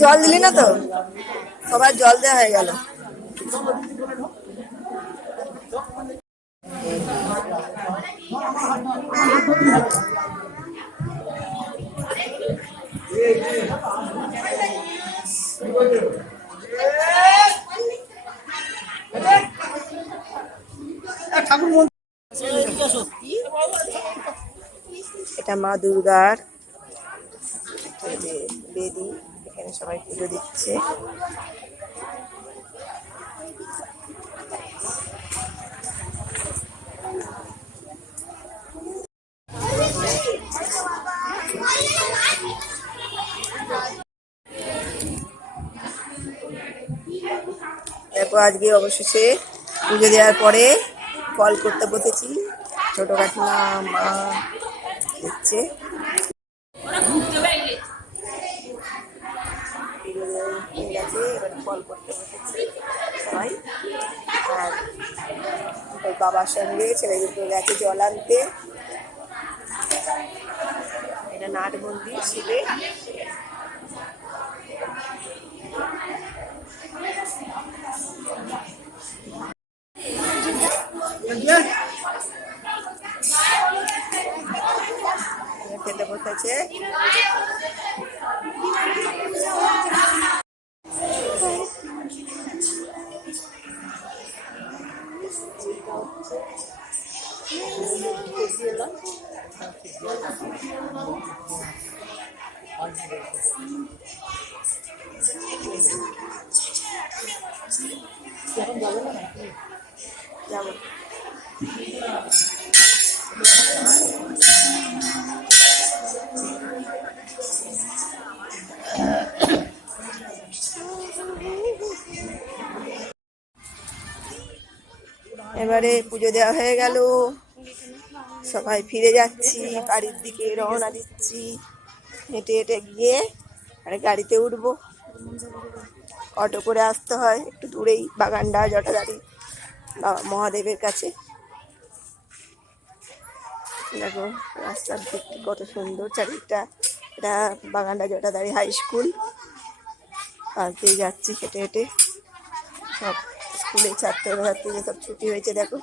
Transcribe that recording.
জল দিলি না তো, সবার জল দেওয়া হয়ে গেল। এটা মা দুর্গার বেদি, এখানে সবাই পুজো দিচ্ছে। দেখো আজকে অবশেষে পুজো দেওয়ার পরে ফল করতে বসেছি। ছোট কাকিমা মা দিচ্ছে। এবার ফল করতে বসেছি সবাই। আর ওই বাবার সঙ্গে ছেলে দুটো গেছে জল আনতে। এটা নাট মন্দির শিবে। খেতে বসেছে। যাবো এবারে পুজো দেওয়া হয়ে গেল, সবাই ফিরে যাচ্ছি, বাড়ির দিকে রওনা দিচ্ছি। হেঁটে হেঁটে গিয়ে আরে গাড়িতে উঠবো। অটো করে আসতে হয়, একটু দূরেই বাগানডা জটাধারী মহাদেবের কাছে। দেখো রাস্তার দিকটি কত সুন্দর, চারিদিকটা। এটা বাগানডা জটাধারী হাই স্কুল। পাশ যাচ্ছি হেঁটে হেঁটে। সব স্কুলের ছাত্রছাত্রীদের সব ছুটি হয়েছে দেখো।